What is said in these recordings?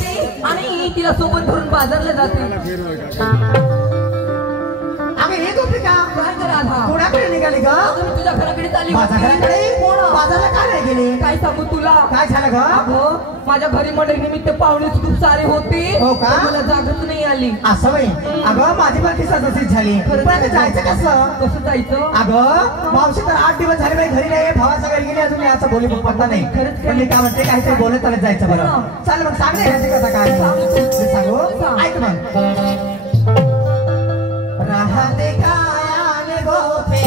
येते आणि तिला सोबत धरून बाजारला जाते। अगं हे गोपिका काय कर राधा कोणाकडे निघाली ग? मी तुझ्या घराकडे चालली माझ्या घराकडे? बाजारला का नाही गेली? काय सांगू तुला काय झालं ग? अगं माझ्या घरी मंडळी निमित्त पाहुणे खूप सारे होते। हो का? मला जागच नाही आली। असं बाई अगं माझी पण ती सदस्यच झाली पण आता जायचं कसं जायचं? अगं मावशी तर 8 दिवस झाले बाई घरी नाही भावाच्या घरी गेली अजून असं बोली पत्ता नाही पण मी काय म्हणते काहीतरी बोलत चालत जायचं बरं चाल मग सांग ना ह्याची कथा काय सांगू ऐक मग राहते काय गोपे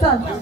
चल